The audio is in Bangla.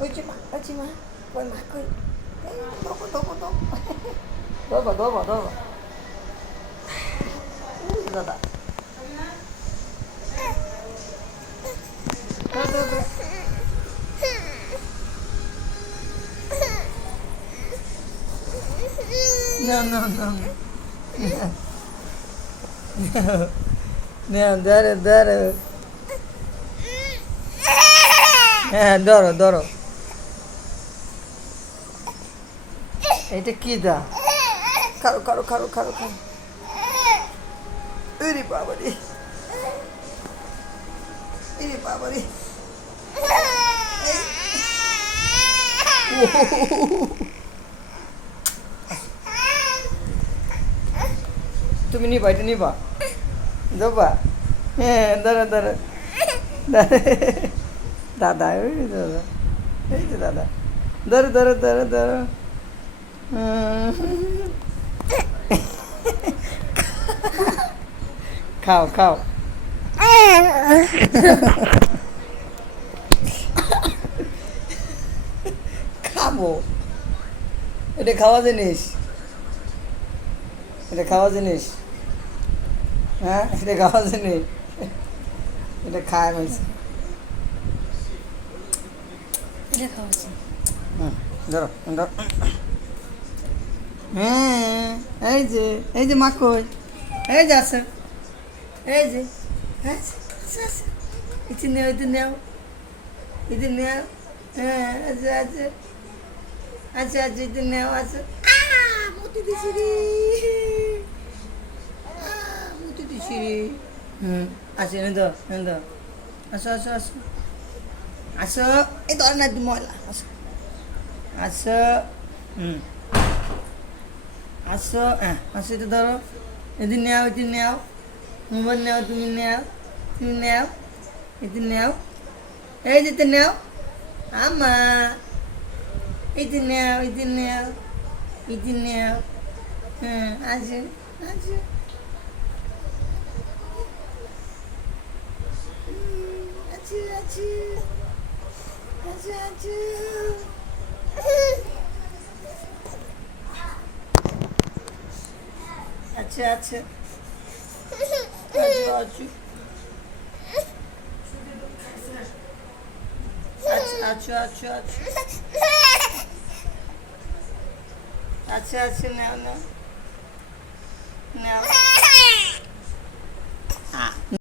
ওই যে মা ওই যে মা ওই মা কই ধোবো ধোবো ধোবো ধোবো ধোবো ধোবো দাদা No, no, no. No, ধরো ধরো হ্যাঁ ধরো ধরো এটা কি দা খারো খারো খারো খারো খারো এরে বাবারে এরে বাবারে তুমি নিবা এটা নিবা দেবা হ্যাঁ ধরো ধরো দাদা ওই দাদা এই যে দাদা ধরো ধরো ধরো ধরো খাও খাও খাবো এটা খাওয়া জিনিস এটা খাওয়া জিনিস হ্যাঁ এটা খাওয়া জিনিস এটা খায় বলছি এটা খাওয়া উচিত। ধরো ধরো হ্যাঁ এই যে মা কই এই যে আছে এই যে ইতি নেও ইতি নেও হ্যাঁ আছে আছে আচ্ছা আচ্ছা ইতি নেও আছে মুতি দিছি রে মুতি দিছি রে আছে এনে দাও আসো আসো আসো আসো এই ধর না ময়লা আসো আসো আসো হ্যাঁ আসো এটা ধরো এদিন নেও এদিন নেও মোবাইল নেও তুমি নেও এদিন নেও এই যেতে নেও আমা এদিন নেও হ্যাঁ আছে আছে আছে আছে আছে আছে আছে আছে আছে নাও